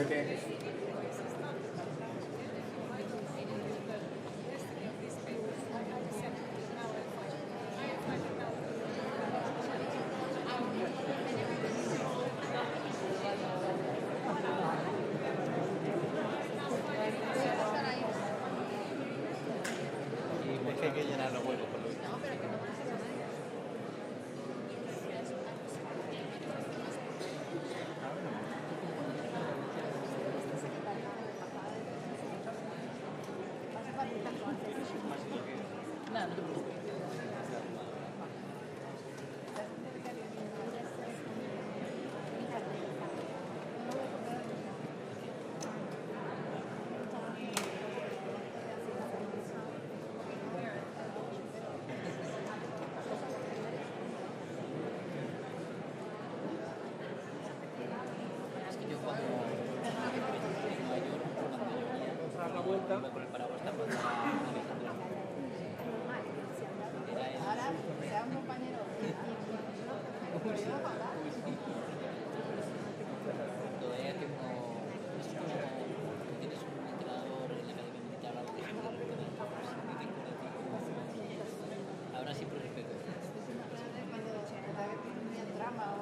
Hay que llenar los huevos con lo mismo. Con el paraguas tapado. Ahora, sea un compañero. Todavía tengo. Tienes un entrenador en la academia militar, algo que ahora sí por respeto. Cuando tenía drama o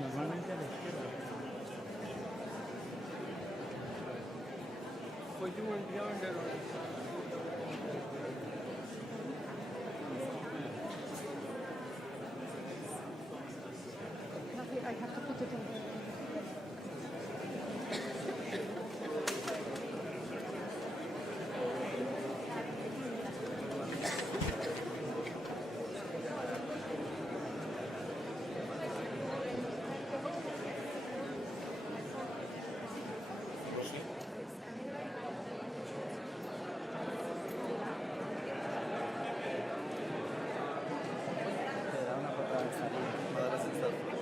Normalmente a la izquierda. Pues you went beyond that already. I have to put it in the... Te da una patada de salida. Va a dar la sensación.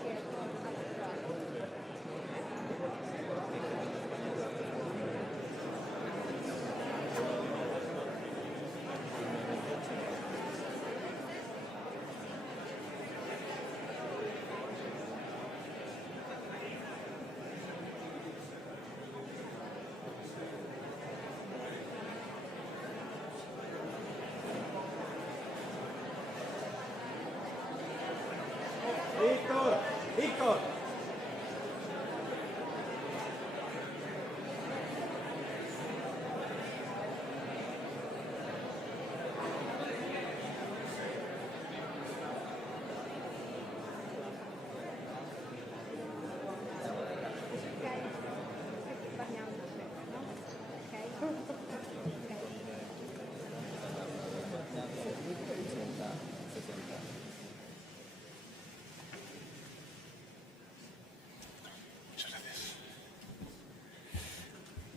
Víctor, Víctor.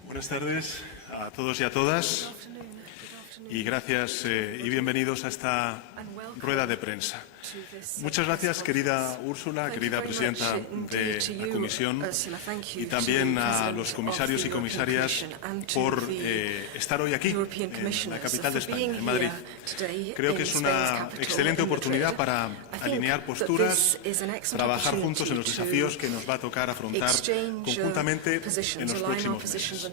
Buenas tardes a todos y a todas y gracias y bienvenidos a esta rueda de prensa. Muchas gracias, querida Ursula, querida presidenta de la Comisión, y también a los comisarios y comisarias por estar hoy aquí, en la capital de España, en Madrid. Creo que es una excelente oportunidad para alinear posturas, trabajar juntos en los desafíos que nos va a tocar afrontar conjuntamente en los próximos meses.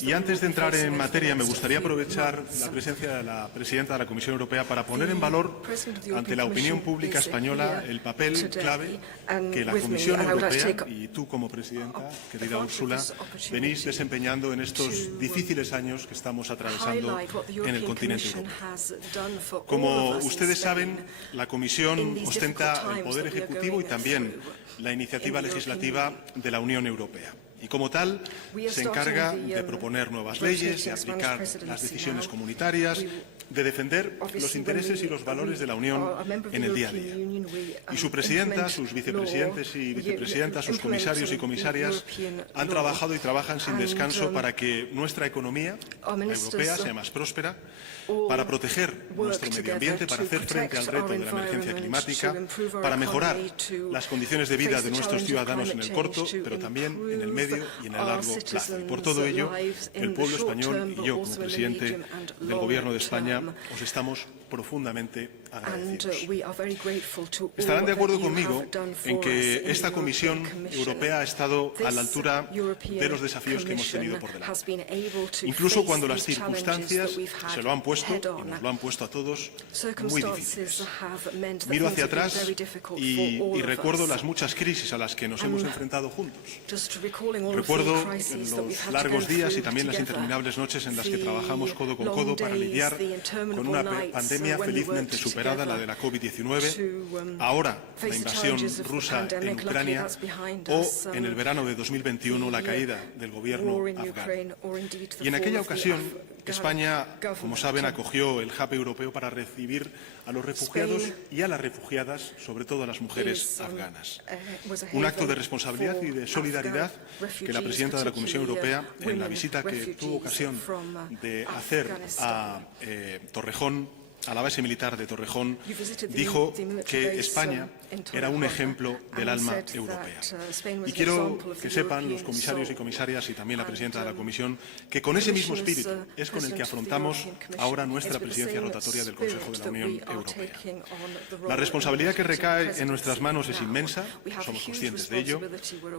Y antes de entrar en materia, me gustaría aprovechar la presencia de la presidenta de la Comisión Europea para poner en valor ante la opinión pública española el papel clave que la Comisión Europea y tú como presidenta, querida Ursula, venís desempeñando en estos difíciles años que estamos atravesando en el continente europeo. Como ustedes saben, la Comisión ostenta el poder ejecutivo y también la iniciativa legislativa de la Unión Europea. Y como tal, se encarga de proponer nuevas leyes, de aplicar las decisiones comunitarias, de defender los intereses y los valores de la Unión en el día a día. Y su presidenta, sus vicepresidentes y vicepresidentas, sus comisarios y comisarias han trabajado y trabajan sin descanso para que nuestra economía, la europea, sea más próspera, para proteger nuestro medio ambiente, para hacer frente al reto de la emergencia climática, para mejorar las condiciones de vida de nuestros ciudadanos en el corto, pero también en el medio y en el largo plazo. Y por todo ello, el pueblo español y yo, como presidente del Gobierno de España, os estamos profundamente agradecidos. Estarán de acuerdo conmigo en que esta Comisión Europea ha estado a la altura de los desafíos que hemos tenido por delante. Incluso cuando las circunstancias se lo han puesto, y nos lo han puesto a todos, muy difíciles. Miro hacia atrás y recuerdo las muchas crisis a las que nos hemos enfrentado juntos. Recuerdo los largos días y también las interminables noches en las que trabajamos codo con codo para lidiar con una pandemia pandemia felizmente superada, la de la COVID-19, ahora la invasión rusa en Ucrania o en el verano de 2021 la caída del gobierno afgano. Y en aquella ocasión España, como saben, acogió el hub europeo para recibir a los refugiados y a las refugiadas, sobre todo a las mujeres afganas. Un acto de responsabilidad y de solidaridad que la presidenta de la Comisión Europea, en la visita que tuvo ocasión de hacer a Torrejón, a la base militar de Torrejón, dijo que España era un ejemplo del alma europea. Y quiero que sepan los comisarios y comisarias y también la presidenta de la Comisión que con ese mismo espíritu es con el que afrontamos ahora nuestra presidencia rotatoria del Consejo de la Unión Europea. La responsabilidad que recae en nuestras manos es inmensa, somos conscientes de ello.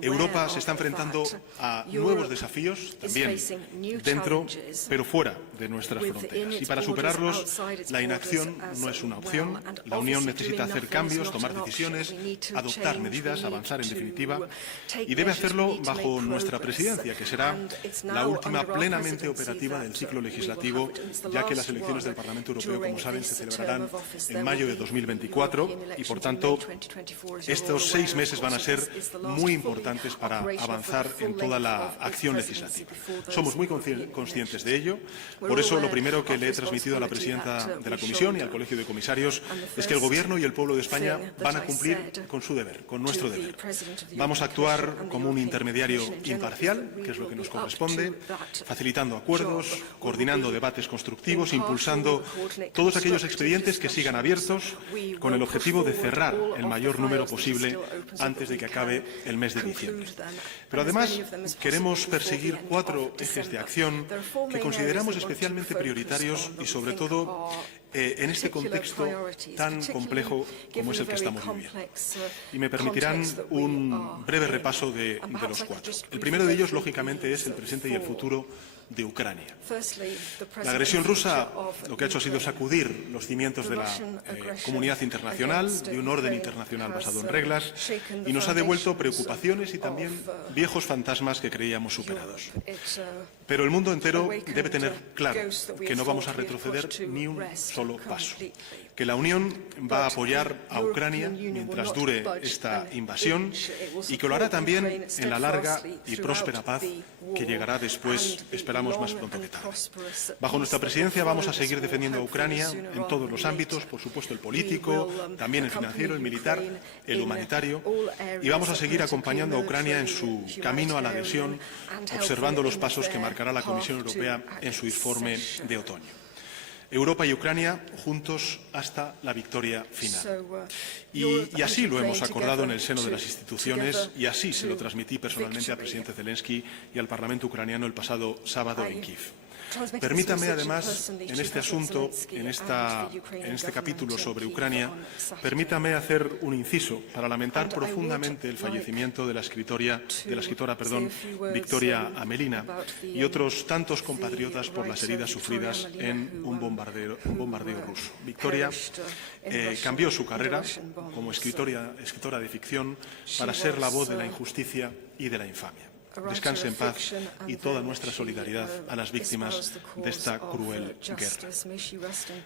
Europa se está enfrentando a nuevos desafíos, también dentro, pero fuera de nuestras fronteras. Y para superarlos, la inacción no es una opción. La Unión necesita hacer cambios, tomar decisiones, adoptar medidas, avanzar en definitiva, y debe hacerlo bajo nuestra presidencia, que será la última plenamente operativa del ciclo legislativo, ya que las elecciones del Parlamento Europeo, como saben, se celebrarán en mayo de 2024 y, por tanto, estos 6 meses van a ser muy importantes para avanzar en toda la acción legislativa. Somos muy conscientes de ello. Por eso, lo primero que le he transmitido a la presidenta de la Comisión y al Colegio de Comisarios es que el Gobierno y el pueblo de España van a cumplir con su deber, con nuestro deber. Vamos a actuar como un intermediario imparcial, que es lo que nos corresponde, facilitando acuerdos, coordinando debates constructivos, impulsando todos aquellos expedientes que sigan abiertos, con el objetivo de cerrar el mayor número posible antes de que acabe el mes de diciembre. Pero además queremos perseguir 4 ejes de acción que consideramos especialmente prioritarios y, sobre todo, en este contexto tan complejo como es el que estamos viviendo. Y me permitirán un breve repaso de los 4. El primero de ellos, lógicamente, es el presente y el futuro de Ucrania. La agresión rusa lo que ha hecho ha sido sacudir los cimientos de la comunidad internacional, de un orden internacional basado en reglas, y nos ha devuelto preocupaciones y también viejos fantasmas que creíamos superados. Pero el mundo entero debe tener claro que no vamos a retroceder ni un solo paso, que la Unión va a apoyar a Ucrania mientras dure esta invasión y que lo hará también en la larga y próspera paz que llegará después, esperamos más pronto que tarde. Bajo nuestra presidencia vamos a seguir defendiendo a Ucrania en todos los ámbitos, por supuesto el político, también el financiero, el militar, el humanitario, y vamos a seguir acompañando a Ucrania en su camino a la adhesión, observando los pasos que marcará la Comisión Europea en su informe de otoño. Europa y Ucrania juntos hasta la victoria final. Y así lo hemos acordado en el seno de las instituciones y así se lo transmití personalmente al presidente Zelensky y al Parlamento ucraniano el pasado sábado en Kiev. Permítame, además, en este asunto, en este capítulo sobre Ucrania, permítame hacer un inciso para lamentar profundamente el fallecimiento de la escritora Victoria Amelina y otros tantos compatriotas por las heridas sufridas en un bombardeo ruso. Victoria cambió su carrera como escritora de ficción para ser la voz de la injusticia y de la infamia. Descanse en paz y toda nuestra solidaridad a las víctimas de esta cruel guerra.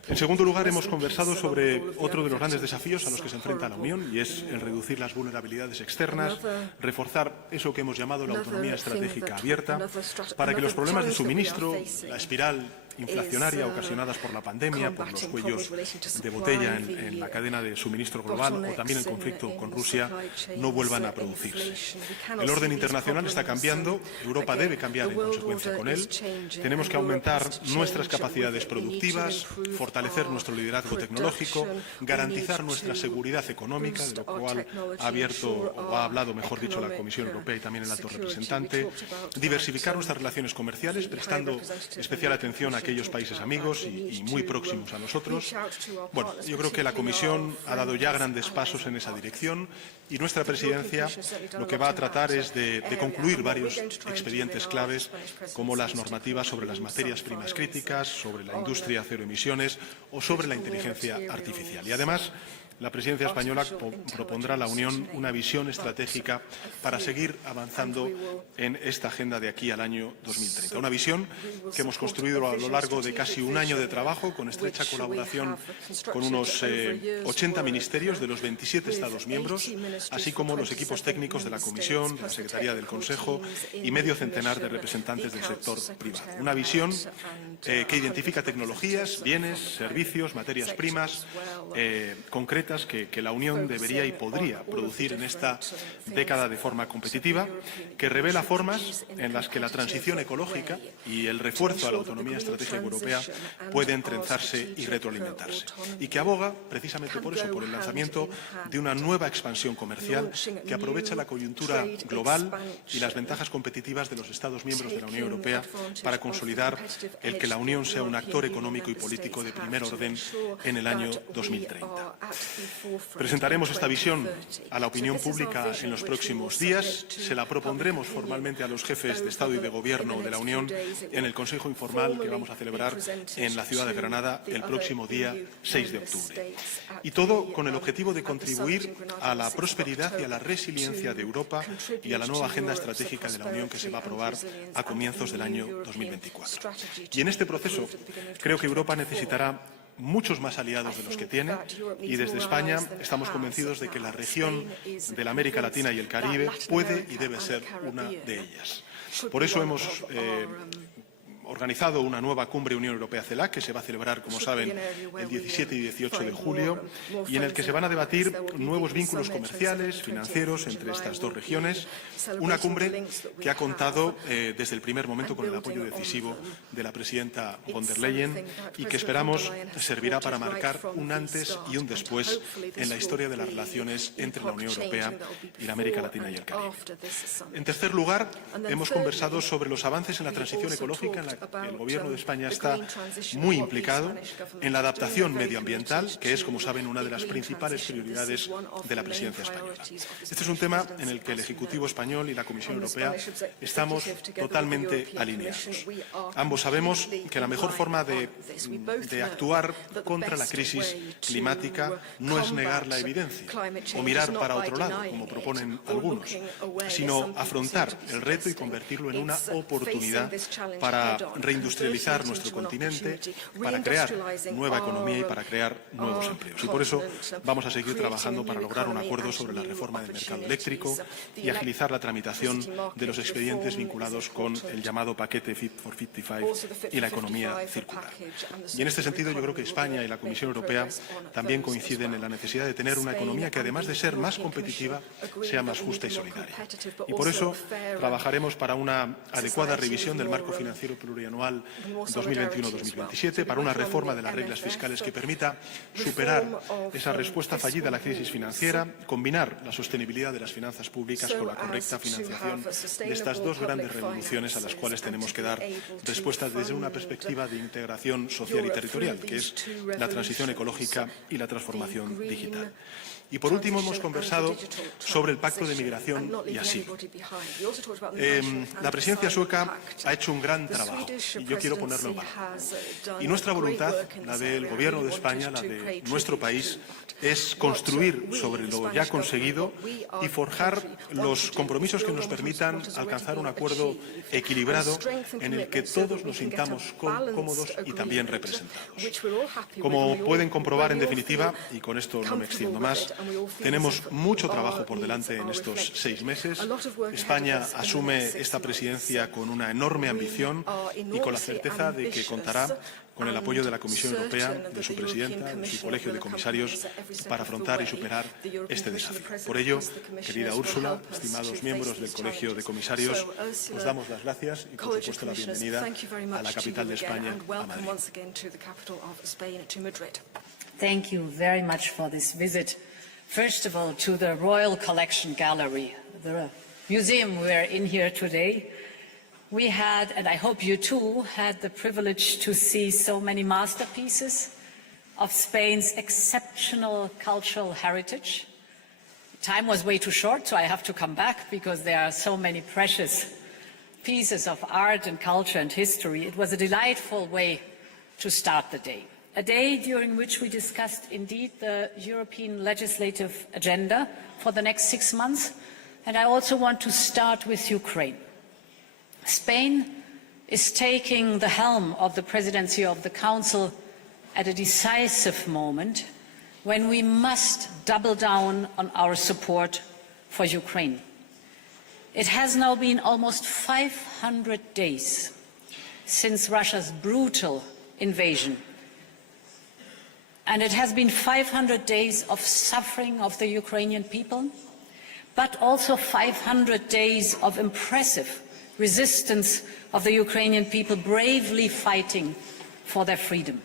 En segundo lugar, hemos conversado sobre otro de los grandes desafíos a los que se enfrenta la Unión y es el reducir las vulnerabilidades externas, reforzar eso que hemos llamado la autonomía estratégica abierta, para que los problemas de suministro, la espiral inflacionaria ocasionadas por la pandemia, por los cuellos de botella en la cadena de suministro global o también el conflicto con Rusia no vuelvan a producirse. El orden internacional está cambiando, Europa debe cambiar en consecuencia con él. Tenemos que aumentar nuestras capacidades productivas, fortalecer nuestro liderazgo tecnológico, garantizar nuestra seguridad económica, de lo cual ha hablado, mejor dicho, la Comisión Europea y también el alto representante, diversificar nuestras relaciones comerciales, prestando especial atención a aquellos países amigos y muy próximos a nosotros. Bueno, yo creo que la Comisión ha dado ya grandes pasos en esa dirección y nuestra presidencia lo que va a tratar es de concluir varios expedientes claves como las normativas sobre las materias primas críticas, sobre la industria cero emisiones o sobre la inteligencia artificial. Y además la presidencia española propondrá a la Unión una visión estratégica para seguir avanzando en esta agenda de aquí al año 2030. Una visión que hemos construido a lo largo de casi un año de trabajo, con estrecha colaboración con unos 80 ministerios de los 27 Estados miembros, así como los equipos técnicos de la Comisión, de la Secretaría del Consejo y medio centenar de representantes del sector privado. Una visión que identifica tecnologías, bienes, servicios, materias primas concretas que la Unión debería y podría producir en esta década de forma competitiva, que revela formas en las que la transición ecológica y el refuerzo a la autonomía estratégica europea pueden trenzarse y retroalimentarse, y que aboga precisamente por eso, por el lanzamiento de una nueva expansión comercial que aprovecha la coyuntura global y las ventajas competitivas de los Estados miembros de la Unión Europea para consolidar el que la Unión sea un actor económico y político de primer orden en el año 2030. Presentaremos esta visión a la opinión pública en los próximos días. Se la propondremos formalmente a los jefes de Estado y de Gobierno de la Unión en el Consejo informal que vamos a celebrar en la ciudad de Granada el próximo día 6 de octubre. Y todo con el objetivo de contribuir a la prosperidad y a la resiliencia de Europa y a la nueva agenda estratégica de la Unión que se va a aprobar a comienzos del año 2024. Y en este proceso creo que Europa necesitará muchos más aliados de los que tiene, y desde España estamos convencidos de que la región de la América Latina y el Caribe puede y debe ser una de ellas. Por eso hemos organizado una nueva cumbre Unión Europea-CELAC que se va a celebrar, como saben, el 17 y 18 de julio y en el que se van a debatir nuevos vínculos comerciales, financieros entre estas dos regiones. Una cumbre que ha contado desde el primer momento con el apoyo decisivo de la presidenta von der Leyen y que esperamos servirá para marcar un antes y un después en la historia de las relaciones entre la Unión Europea y la América Latina y el Caribe. En tercer lugar, hemos conversado sobre los avances en la transición ecológica en la el Gobierno de España está muy implicado en la adaptación medioambiental, que es, como saben, una de las principales prioridades de la presidencia española. Este es un tema en el que el Ejecutivo español y la Comisión Europea estamos totalmente alineados. Ambos sabemos que la mejor forma de actuar contra la crisis climática no es negar la evidencia o mirar para otro lado, como proponen algunos, sino afrontar el reto y convertirlo en una oportunidad para reindustrializar nuestro continente, para crear nueva economía y para crear nuevos empleos. Y por eso vamos a seguir trabajando para lograr un acuerdo sobre la reforma del mercado eléctrico y agilizar la tramitación de los expedientes vinculados con el llamado paquete Fit for 55 y la economía circular. Y en este sentido yo creo que España y la Comisión Europea también coinciden en la necesidad de tener una economía que, además de ser más competitiva, sea más justa y solidaria. Y por eso trabajaremos para una adecuada revisión del marco financiero plurianual 2021-2027, para una reforma de las reglas fiscales que permita superar esa respuesta fallida a la crisis financiera, combinar la sostenibilidad de las finanzas públicas con la correcta financiación de estas dos grandes revoluciones a las cuales tenemos que dar respuestas desde una perspectiva de integración social y territorial, que es la transición ecológica y la transformación digital. Y por último hemos conversado sobre el Pacto de Migración y Asilo. La presidencia sueca ha hecho un gran trabajo y yo quiero ponerlo en valor. Y nuestra voluntad, la del Gobierno de España, la de nuestro país, es construir sobre lo ya conseguido y forjar los compromisos que nos permitan alcanzar un acuerdo equilibrado en el que todos nos sintamos cómodos y también representados. Como pueden comprobar, en definitiva, y con esto no me extiendo más, tenemos mucho trabajo por delante en estos 6 meses. España asume esta presidencia con una enorme ambición y con la certeza de que contará con el apoyo de la Comisión Europea, de su presidenta, de su colegio de comisarios, para afrontar y superar este desafío. Por ello, querida Ursula, estimados miembros del colegio de comisarios, os damos las gracias y, por supuesto, la bienvenida a la capital de España, a Madrid. Thank you very much for this visit. First of all, to the Royal Collection Gallery, the museum we are in here today. We had, and I hope you too, had the privilege to see so many masterpieces of Spain's exceptional cultural heritage. Time was way too short, so I have to come back because there are so many precious pieces of art and culture and history. It was a delightful way to start the day. a day during which we discussed indeed the European legislative agenda for the next 6 months, and I also want to start with Ukraine. Spain is taking the helm of the presidency of the Council at a decisive moment when we must double down on our support for Ukraine. It has now been almost 500 days since Russia's brutal invasion. And it has been 500 days of suffering of the Ukrainian people, but also 500 days of impressive resistance of the Ukrainian people bravely fighting for their freedom.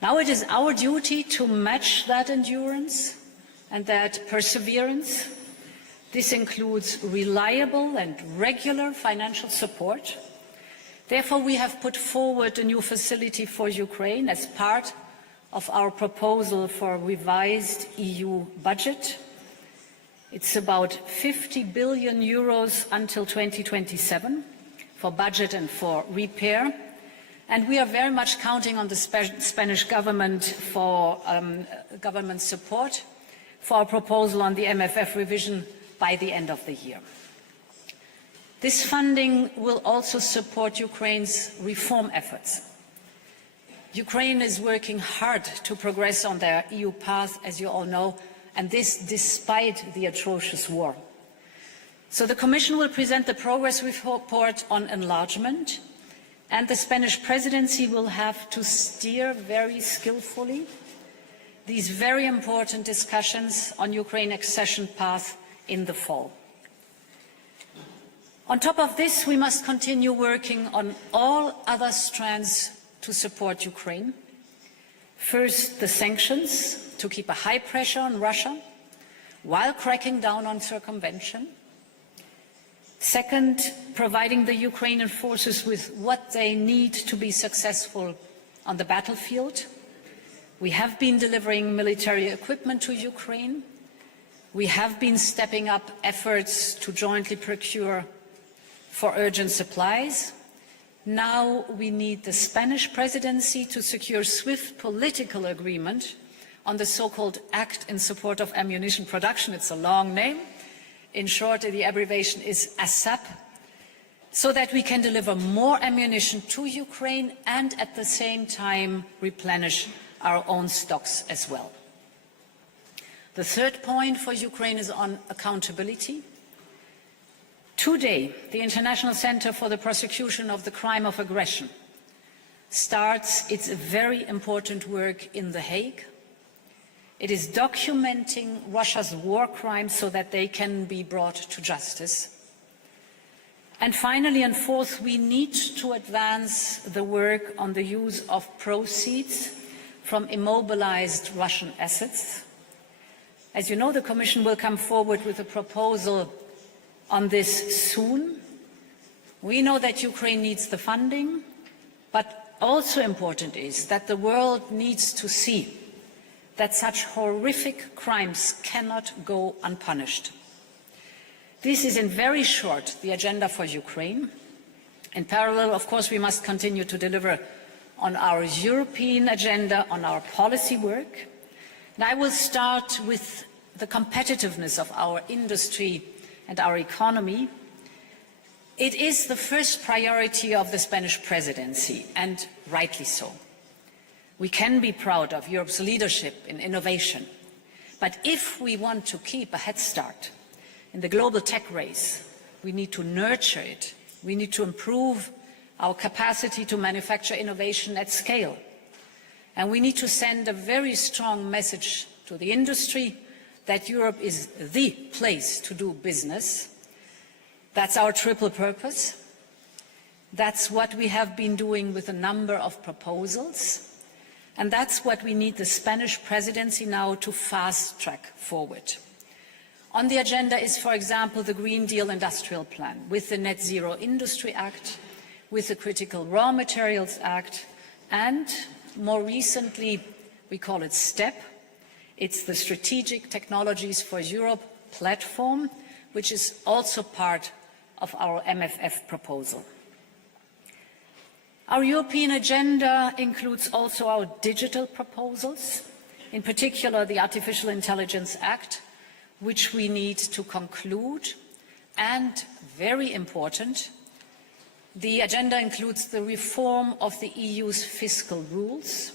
Now it is our duty to match that endurance and that perseverance. This includes reliable and regular financial support. Therefore, we have put forward a new facility for Ukraine as part of our proposal for a revised EU budget. It's about 50 billion euros until 2027 for budget and for repair. And we are very much counting on the Spanish government for government support for our proposal on the MFF revision by the end of the year. This funding will also support Ukraine's reform efforts. Ukraine is working hard to progress on their EU path, as you all know, and this despite the atrocious war. So the Commission will present the progress report on enlargement, and the Spanish presidency will have to steer very skillfully these very important discussions on Ukraine accession path in the fall. On top of this, we must continue working on all other strands to support Ukraine. First, the sanctions, to keep a high pressure on Russia while cracking down on circumvention. Second, providing the Ukrainian forces with what they need to be successful on the battlefield. We have been delivering military equipment to Ukraine. We have been stepping up efforts to jointly procure for urgent supplies. Now we need the Spanish presidency to secure swift political agreement on the so-called Act in Support of Ammunition Production. It's a long name. In short, the abbreviation is ASAP, so that we can deliver more ammunition to Ukraine and at the same time replenish our own stocks as well. The third point for Ukraine is on accountability. Today, the International Center for the Prosecution of the Crime of Aggression starts its very important work in The Hague. It is documenting Russia's war crimes so that they can be brought to justice. And finally, and fourth, we need to advance the work on the use of proceeds from immobilized Russian assets. As you know, the Commission will come forward with a proposal on this soon. We know that Ukraine needs the funding, but also important is that the world needs to see that such horrific crimes cannot go unpunished. This is in very short the agenda for Ukraine. In parallel, of course, we must continue to deliver on our European agenda, on our policy work. And I will start with the competitiveness of our industry and our economy. It is the first priority of the Spanish presidency, and rightly so. We can be proud of Europe's leadership in innovation, but if we want to keep a head start in the global tech race, we need to nurture it. We need to improve our capacity to manufacture innovation at scale. And we need to send a very strong message to the industry that Europe is the place to do business. That's our triple purpose. That's what we have been doing with a number of proposals. And that's what we need the Spanish presidency now to fast-track forward. On the agenda is, for example, the Green Deal Industrial Plan, with the Net Zero Industry Act, with the Critical Raw Materials Act, and more recently, we call it STEP. It's the Strategic Technologies for Europe platform, which is also part of our MFF proposal. Our European agenda includes also our digital proposals, in particular the Artificial Intelligence Act, which we need to conclude, and, very important, the agenda includes the reform of the EU's fiscal rules.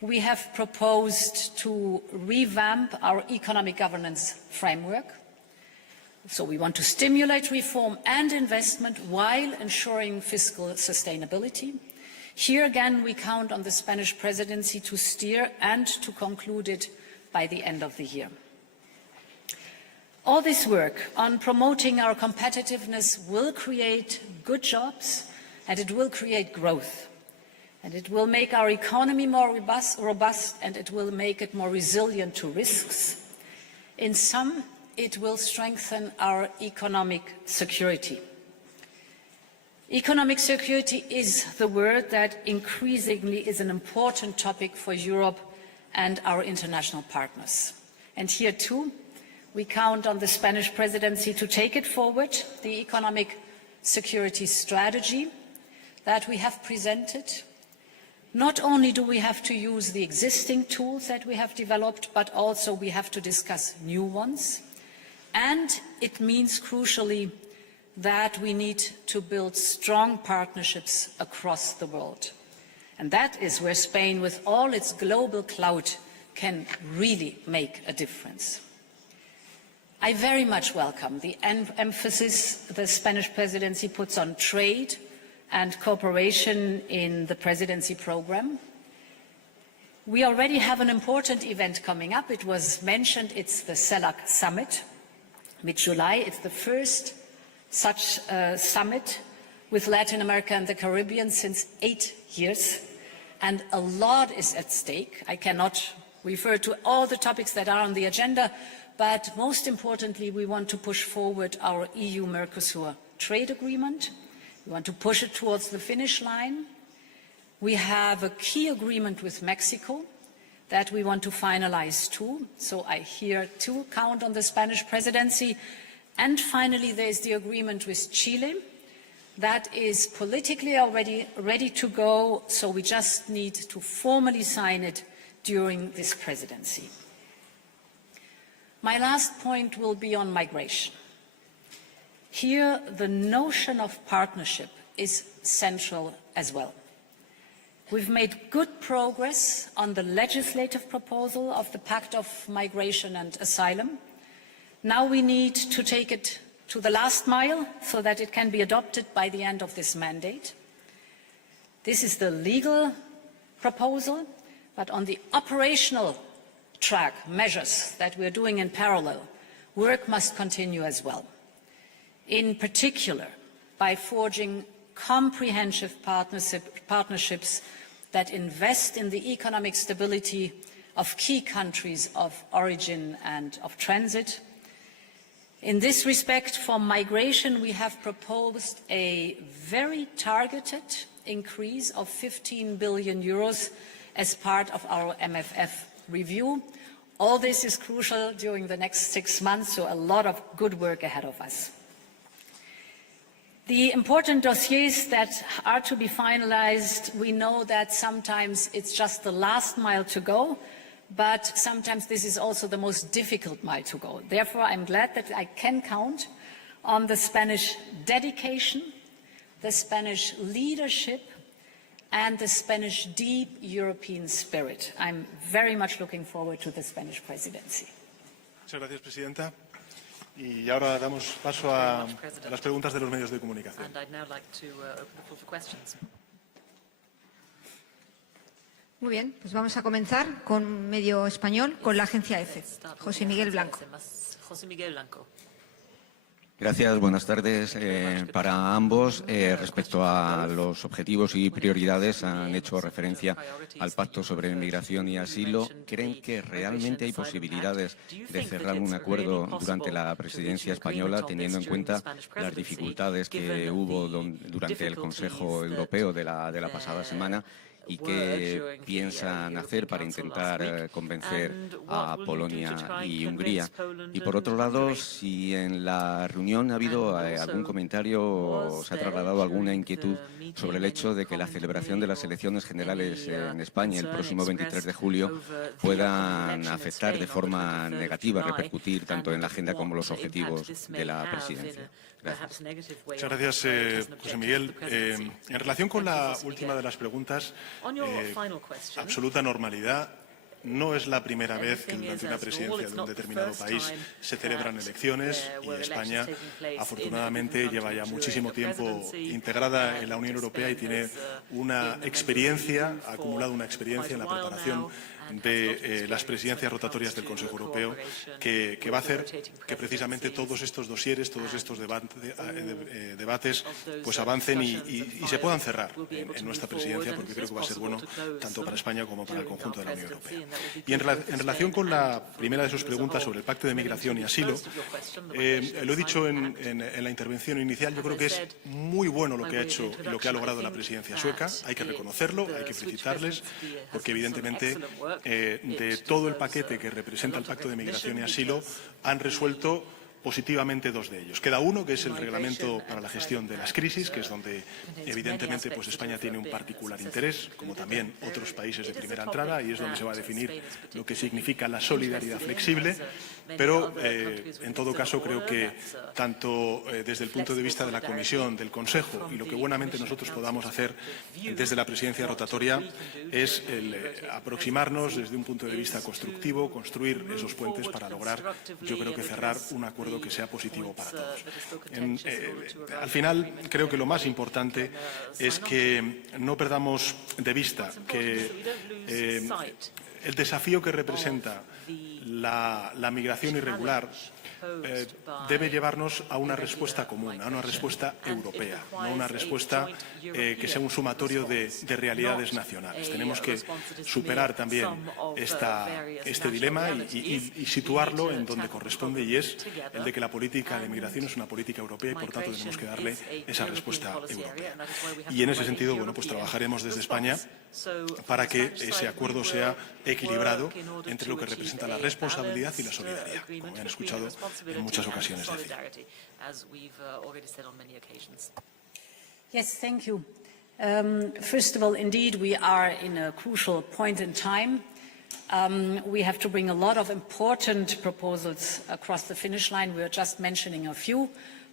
We have proposed to revamp our economic governance framework. So we want to stimulate reform and investment while ensuring fiscal sustainability. Here again, we count on the Spanish presidency to steer and to conclude it by the end of the year. All this work on promoting our competitiveness will create good jobs, and it will create growth. And it will make our economy more robust, and it will make it more resilient to risks. In sum, it will strengthen our economic security. Economic security is the word that increasingly is an important topic for Europe and our international partners. And here too, we count on the Spanish presidency to take it forward, the economic security strategy that we have presented. Not only do we have to use the existing tools that we have developed, but also we have to discuss new ones. And it means, crucially, that we need to build strong partnerships across the world. And that is where Spain, with all its global clout, can really make a difference. I very much welcome the emphasis the Spanish presidency puts on trade and cooperation in the presidency program. We already have an important event coming up. It was mentioned, it's the CELAC summit, mid-July. It's the first such summit with Latin America and the Caribbean since 8 years, and a lot is at stake. I cannot refer to all the topics that are on the agenda, but most importantly, we want to push forward our EU-Mercosur trade agreement. We want to push it towards the finish line. We have a key agreement with Mexico that we want to finalize too. So I here too count on the Spanish presidency. And finally, there is the agreement with Chile that is politically already ready to go. So we just need to formally sign it during this presidency. My last point will be on migration. Here, the notion of partnership is central as well. We've made good progress on the legislative proposal of the Pact of Migration and Asylum. Now we need to take it to the last mile so that it can be adopted by the end of this mandate. This is the legal proposal, but on the operational track, measures that we're doing in parallel, work must continue as well. In particular, by forging comprehensive partnerships that invest in the economic stability of key countries of origin and of transit. In this respect, for migration, we have proposed a very targeted increase of 15 billion euros as part of our MFF review. All this is crucial during the next 6 months, so a lot of good work ahead of us. The important dossiers that are to be finalized, we know that sometimes it's just the last mile to go, but sometimes this is also the most difficult mile to go. Therefore, I'm glad that I can count on the Spanish dedication, the Spanish leadership, and the Spanish deep European spirit. I'm very much looking forward to the Spanish presidency. Muchas gracias, Presidenta. Y ahora damos paso a las preguntas de los medios de comunicación. Muy bien, pues vamos a comenzar con medio español, con la agencia EFE. José Miguel Blanco. Gracias, buenas tardes. Para ambos, respecto a los objetivos y prioridades, han hecho referencia al Pacto sobre Migración y Asilo. ¿Creen que realmente hay posibilidades de cerrar un acuerdo durante la presidencia española, teniendo en cuenta las dificultades que hubo durante el Consejo Europeo de la pasada semana? y qué piensan hacer para intentar convencer a Polonia y Hungría. Y por otro lado, si en la reunión ha habido algún comentario o se ha trasladado alguna inquietud sobre el hecho de que la celebración de las elecciones generales en España el próximo 23 de julio puedan afectar de forma negativa, repercutir tanto en la agenda como los objetivos de la presidencia. Gracias. Muchas gracias, José Miguel. En relación con la última de las preguntas, absoluta normalidad. No es la primera vez que durante una presidencia de un determinado país se celebran elecciones y España, afortunadamente, lleva ya muchísimo tiempo integrada en la Unión Europea y tiene una experiencia, ha acumulado una experiencia en la preparación de las presidencias rotatorias del Consejo Europeo que va a hacer que precisamente todos estos dosieres, todos estos debates pues avancen y se puedan cerrar en nuestra presidencia, porque creo que va a ser bueno tanto para España como para el conjunto de la Unión Europea. Y en relación con la primera de sus preguntas sobre el Pacto de Migración y Asilo, lo he dicho en la intervención inicial, yo creo que es muy bueno lo que ha hecho y lo que ha logrado la presidencia sueca. Hay que reconocerlo, hay que felicitarles, porque evidentemente de todo el paquete que representa el Pacto de Migración y Asilo han resuelto positivamente dos de ellos. Queda uno, que es el reglamento para la gestión de las crisis, que es donde evidentemente pues España tiene un particular interés, como también otros países de primera entrada, y es donde se va a definir lo que significa la solidaridad flexible. Pero, en todo caso, creo que tanto desde el punto de vista de la Comisión, del Consejo y lo que buenamente nosotros podamos hacer desde la presidencia rotatoria es el aproximarnos desde un punto de vista constructivo, construir esos puentes para lograr, yo creo que cerrar un acuerdo que sea positivo para todos. Al final, creo que lo más importante es que no perdamos de vista que el desafío que representa la migración irregular debe llevarnos a una respuesta común, a una respuesta europea, no una respuesta que sea un sumatorio de realidades nacionales. Tenemos que superar también este dilema y situarlo en donde corresponde, y es el de que la política de migración es una política europea y, por tanto, tenemos que darle esa respuesta europea. Y en ese sentido, bueno, pues trabajaremos desde España para que ese acuerdo sea equilibrado entre lo que representa la responsabilidad y la solidaridad, como han escuchado en muchas ocasiones decir. Yes, thank you. First of all, indeed, we are in a crucial point in time. We have to bring a lot of important proposals across the finish line. We are just mentioning a few,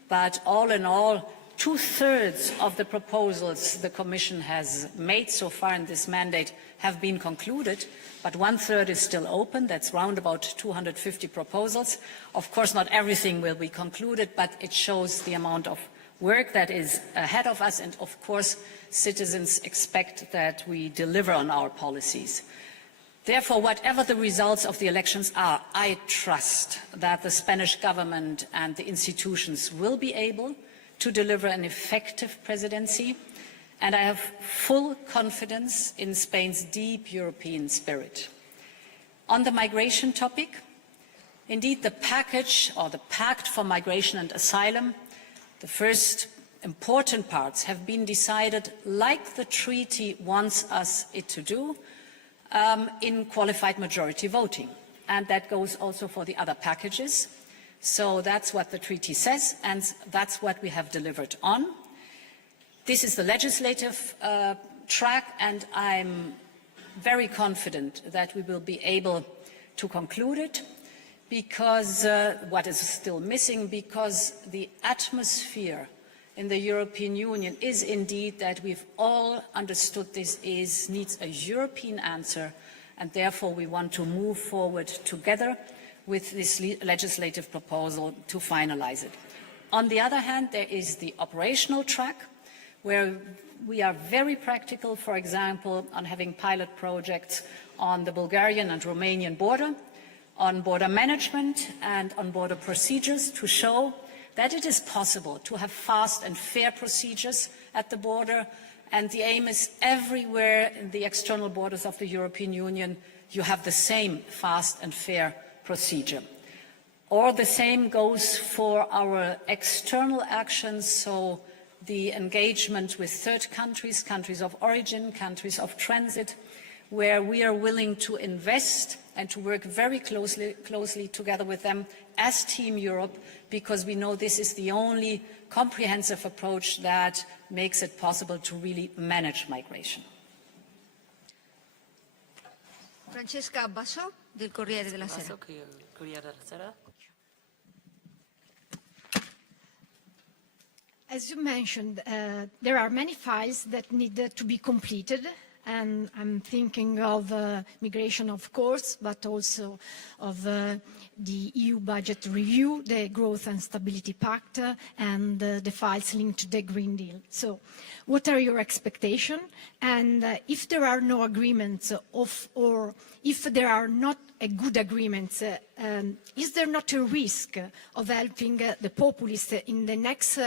but all in all, 2/3 of the proposals the Commission has made so far in this mandate have been concluded, but 1/3 is still open. That's round about 250 proposals. Of course, not everything will be concluded, but it shows the amount of work that is ahead of us, and of course, citizens expect that we deliver on our policies. Therefore, whatever the results of the elections are, I trust that the Spanish government and the institutions will be able to deliver an effective presidency, and I have full confidence in Spain's deep European spirit. On the migration topic, indeed the package, or the Pact for Migration and Asylum, the first important parts have been decided, like the treaty wants it to do, in qualified majority voting, and that goes also for the other packages. So that's what the treaty says, and that's what we have delivered on. This is the legislative track, and I'm very confident that we will be able to conclude it, because what is still missing, because the atmosphere in the European Union is indeed that we've all understood this needs a European answer, and therefore we want to move forward together with this legislative proposal to finalize it. On the other hand, there is the operational track, where we are very practical, for example, on having pilot projects on the Bulgarian and Romanian border, on border management and on border procedures, to show that it is possible to have fast and fair procedures at the border, and the aim is everywhere in the external borders of the European Union you have the same fast and fair procedure. Or the same goes for our external actions, so the engagement with third countries, countries of origin, countries of transit, where we are willing to invest and to work very closely together with them as Team Europe, because we know this is the only comprehensive approach that makes it possible to really manage migration. Francesca Basso, del Corriere della Sera. As you mentioned, there are many files that need to be completed, and I'm thinking of migration, of course, but also of the EU budget review, the Growth and Stability Pact, and the files linked to the Green Deal. So what are your expectations? And if there are no agreements or if there are not good agreements, is there not a risk of helping the populists in the next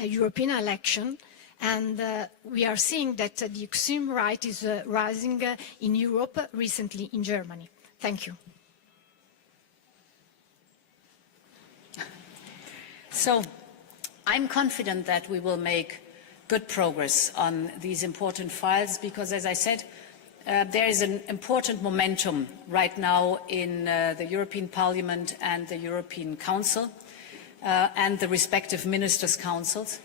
European election? And we are seeing that the extreme right is rising in Europe, recently in Germany. Thank you. So I'm confident that we will make good progress on these important files because, as I said, there is an important momentum right now in the European Parliament and the European Council and the respective ministers' councils,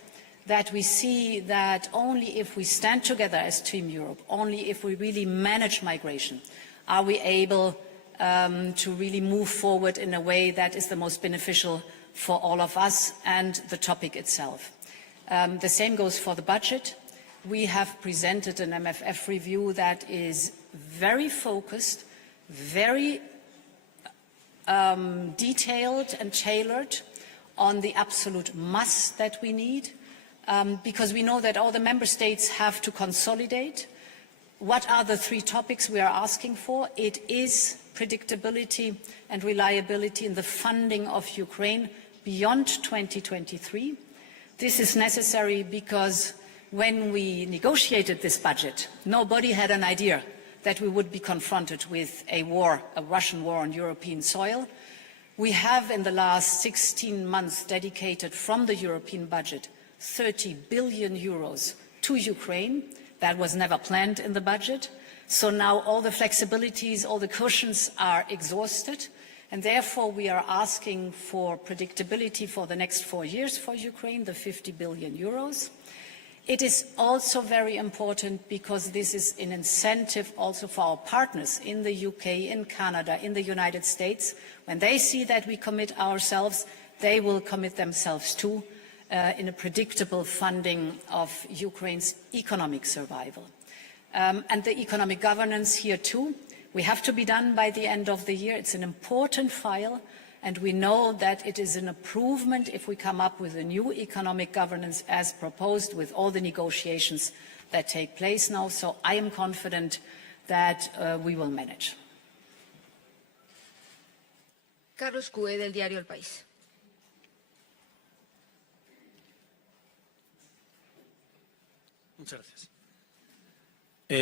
that we see that only if we stand together as Team Europe, only if we really manage migration, are we able to really move forward in a way that is the most beneficial for all of us and the topic itself. The same goes for the budget. We have presented an MFF review that is very focused, very detailed and tailored on the absolute must that we need, because we know that all the member states have to consolidate. What are the three topics we are asking for? It is predictability and reliability in the funding of Ukraine beyond 2023. This is necessary because when we negotiated this budget, nobody had an idea that we would be confronted with a war, a Russian war on European soil. We have in the last 16 months dedicated from the European budget 30 billion euros to Ukraine. That was never planned in the budget. So now all the flexibilities, all the cushions are exhausted. And therefore we are asking for predictability for the next 4 years for Ukraine, the 50 billion euros. It is also very important because this is an incentive also for our partners in the UK, in Canada, in the United States. When they see that we commit ourselves, they will commit themselves too in a predictable funding of Ukraine's economic survival. And the economic governance here too, we have to be done by the end of the year. It's an important file. And we know that it is an improvement if we come up with a new economic governance as proposed with all the negotiations that take place now. So I am confident that we will manage. Carlos Cue, del diario El País. Muchas gracias.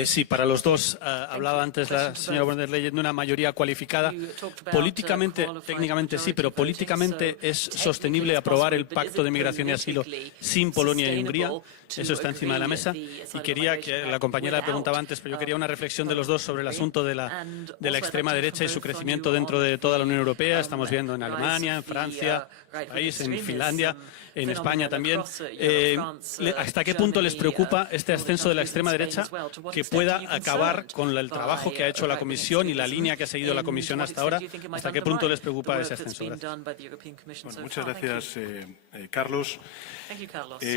Sí, para los dos, hablaba antes la señora von der Leyen de una mayoría cualificada. Políticamente, técnicamente sí, pero políticamente es sostenible aprobar el Pacto de Migración y Asilo sin Polonia y Hungría. Eso está encima de la mesa. Y quería que la compañera preguntaba antes, pero yo quería una reflexión de los dos sobre el asunto de la extrema derecha y su crecimiento dentro de toda la Unión Europea. Estamos viendo en Alemania, en Francia, en Finlandia, en España también. ¿Hasta qué punto les preocupa este ascenso de la extrema derecha que pueda acabar con el trabajo que ha hecho la Comisión y la línea que ha seguido la Comisión hasta ahora? ¿Hasta qué punto les preocupa ese ascenso? Gracias. Bueno, muchas gracias, Carlos.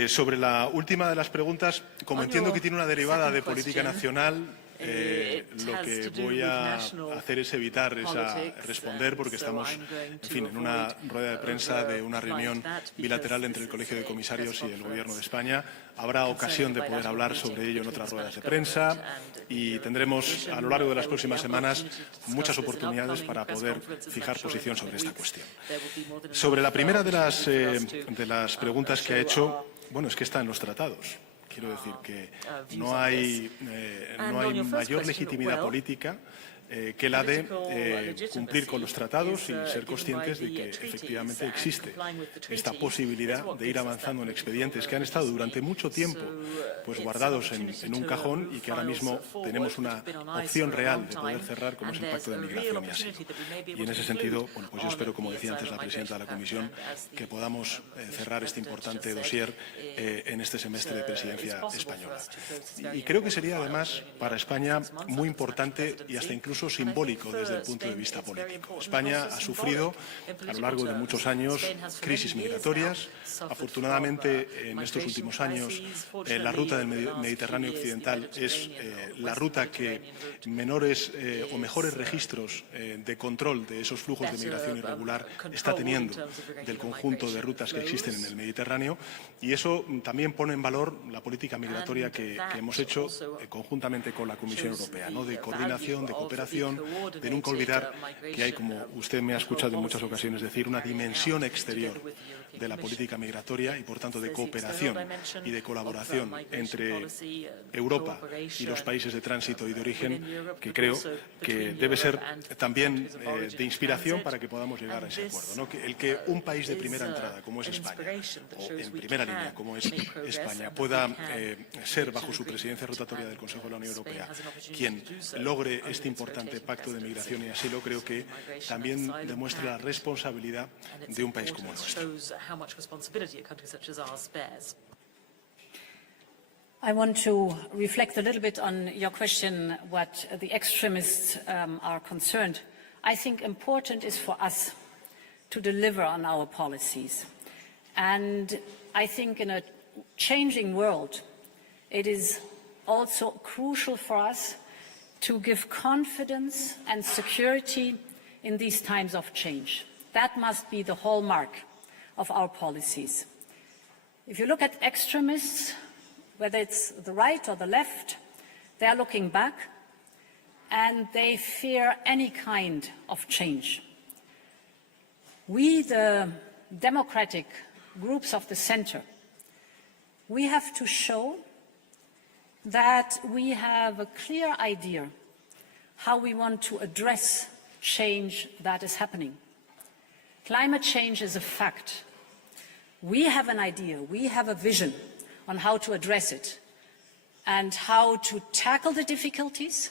Sobre la última de las preguntas, como entiendo que tiene una derivada de política nacional, lo que voy a hacer es evitar responder porque estamos, en fin, en una rueda de prensa de una reunión bilateral entre el Colegio de Comisarios y el Gobierno de España. Habrá ocasión de poder hablar sobre ello en otras ruedas de prensa y tendremos a lo largo de las próximas semanas muchas oportunidades para poder fijar posición sobre esta cuestión. Sobre la primera de las preguntas que ha hecho, bueno, es que está en los tratados. Quiero decir que no hay mayor legitimidad política que la de cumplir con los tratados y ser conscientes de que efectivamente existe esta posibilidad de ir avanzando en expedientes que han estado durante mucho tiempo pues guardados en un cajón y que ahora mismo tenemos una opción real de poder cerrar, como es el Pacto de Migración y Asilo. Y en ese sentido, bueno, pues yo espero, como decía antes la presidenta de la Comisión, que podamos cerrar este importante dossier en este semestre de presidencia española. Y creo que sería además para España muy importante y hasta incluso simbólico desde el punto de vista político. España ha sufrido a lo largo de muchos años crisis migratorias. Afortunadamente, en estos últimos años, la ruta del Mediterráneo occidental es la ruta que menores o mejores registros de control de esos flujos de migración irregular está teniendo del conjunto de rutas que existen en el Mediterráneo, y eso también pone en valor la política migratoria que hemos hecho conjuntamente con la Comisión Europea, ¿no? De coordinación, de cooperación, de nunca olvidar que hay, como usted me ha escuchado en muchas ocasiones decir, una dimensión exterior de la política migratoria y, por tanto, de cooperación y de colaboración entre Europa y los países de tránsito y de origen, que creo que debe ser también de inspiración para que podamos llegar a ese acuerdo, ¿no? El que un país de primera entrada, como es España, o en primera línea, como es España, pueda ser, bajo su presidencia rotatoria del Consejo de la Unión Europea, quien logre este importante pacto de migración y asilo, creo que también demuestra la responsabilidad de un país como el nuestro. I want to reflect a little bit on your question, what the extremists are concerned. I think important is for us to deliver on our policies. And I think in a changing world, it is also crucial for us to give confidence and security in these times of change. That must be the hallmark of our policies. If you look at extremists, whether it's the right or the left, they are looking back and they fear any kind of change. We, the democratic groups of the center, we have to show that we have a clear idea how we want to address change that is happening. Climate change is a fact. We have an idea, we have a vision on how to address it and how to tackle the difficulties,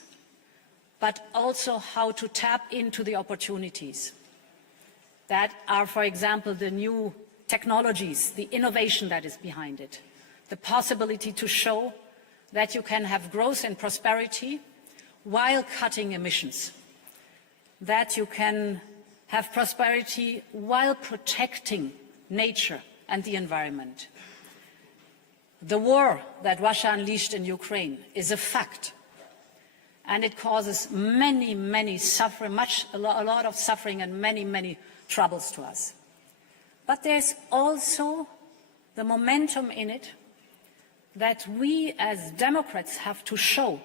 but also how to tap into the opportunities that are, for example, the new technologies, the innovation that is behind it, the possibility to show that you can have growth and prosperity while cutting emissions, that you can have prosperity while protecting nature and the environment. The war that Russia unleashed in Ukraine is a fact, and it causes many suffering, a lot of suffering and many troubles to us. But there's also the momentum in it that we as Democrats have to show,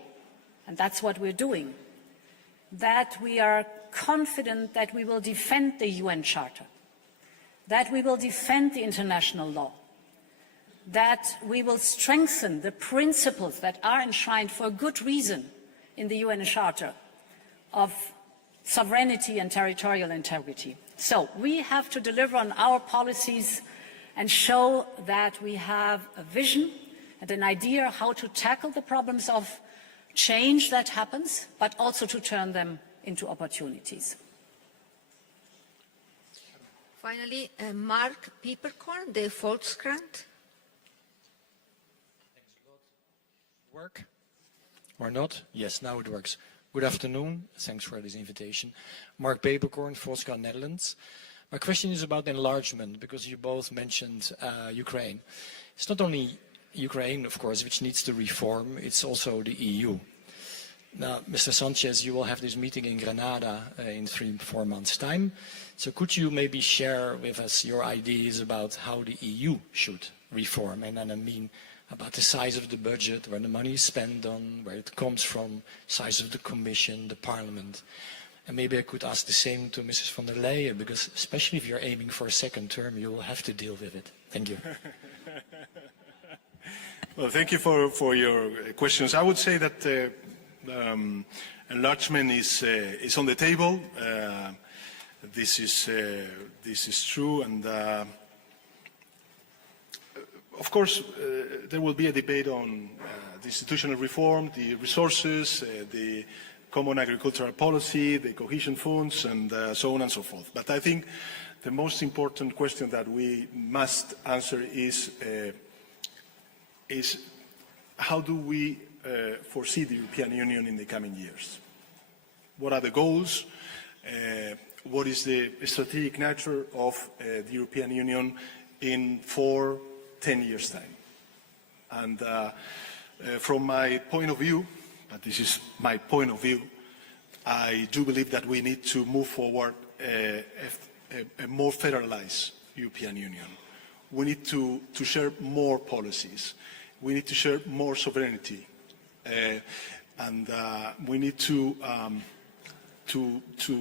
and that's what we're doing, that we are confident that we will defend the UN Charter, that we will defend the international law, that we will strengthen the principles that are enshrined for good reason in the UN Charter of sovereignty and territorial integrity. So we have to deliver on our policies and show that we have a vision and an idea how to tackle the problems of change that happens, but also to turn them into opportunities. Finally, Mark Pieperkorn, the Volkskrant. Work or not? Yes, now it works. Good afternoon. Thanks for this invitation. Mark Peperkorn, Volkskrant, Netherlands. My question is about enlargement, because you both mentioned Ukraine. It's not only Ukraine, of course, which needs to reform, it's also the EU. Now, Mr. Sanchez, you will have this meeting in Granada in 3-4 months' time. So could you maybe share with us your ideas about how the EU should reform? And then I mean about the size of the budget, where the money is spent on, where it comes from, size of the Commission, the Parliament. And maybe I could ask the same to Mrs. von der Leyen, because especially if you're aiming for a second term, you will have to deal with it. Thank you. Well, thank you for your questions. I would say that enlargement is on the table. This is true, and of course there will be a debate on the institutional reform, the resources, the common agricultural policy, the cohesion funds, and so on and so forth. But I think the most important question that we must answer is how do we foresee the European Union in the coming years? What are the goals? What is the strategic nature of the European Union in 4-10 years' time? And from my point of view, but this is my point of view, I do believe that we need to move forward a more federalized European Union. We need to share more policies. We need to share more sovereignty. And we need to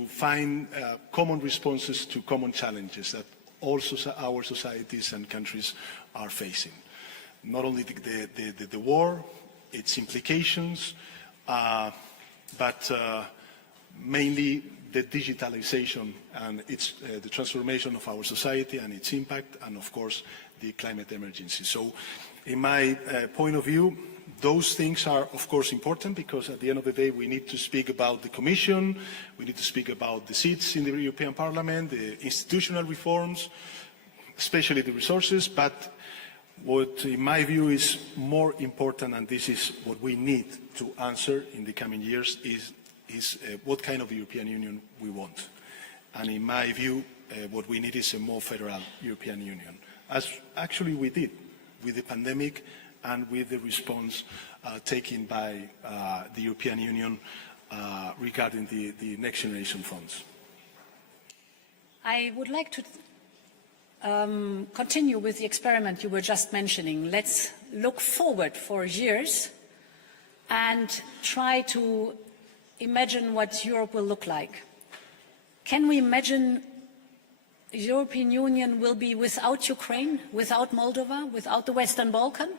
find common responses to common challenges that also our societies and countries are facing. Not only the war, its implications, but mainly the digitalization and the transformation of our society and its impact, and of course the climate emergency. So in my point of view, those things are of course important, because at the end of the day we need to speak about the Commission, we need to speak about the seats in the European Parliament, the institutional reforms, especially the resources, but what in my view is more important, and this is what we need to answer in the coming years, is what kind of European Union we want. And in my view, what we need is a more federal European Union, as actually we did with the pandemic and with the response taken by the European Union regarding the Next Generation funds. I would like to continue with the experiment you were just mentioning. Let's look forward for years and try to imagine what Europe will look like. Can we imagine the European Union will be without Ukraine, without Moldova, without the Western Balkan?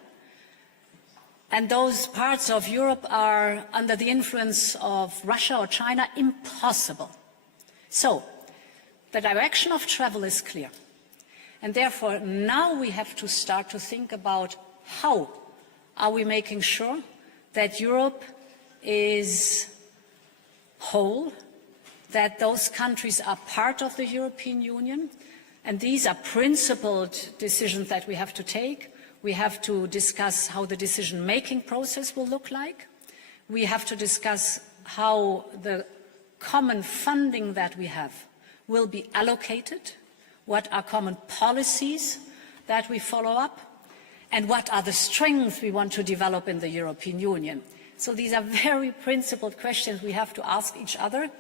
And those parts of Europe are under the influence of Russia or China? Impossible. So, the direction of travel is clear. And therefore, now we have to start to think about how are we making sure that Europe is whole, that those countries are part of the European Union, and these are principled decisions that we have to take. We have to discuss how the decision-making process will look like. We have to discuss how the common funding that we have will be allocated, what are common policies that we follow up, and what are the strengths we want to develop in the European Union. So these are very principled questions we have to ask each other.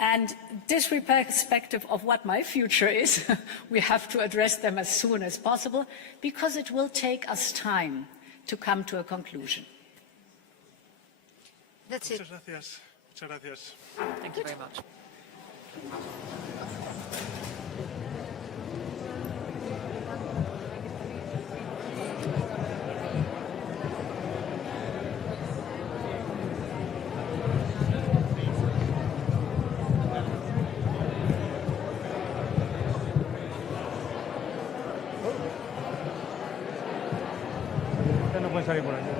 And this perspective of what my future is, we have to address them as soon as possible, because it will take us time to come to a conclusion. That's it. Muchas gracias. Muchas gracias. Thank you very much. No puede salir por aquí.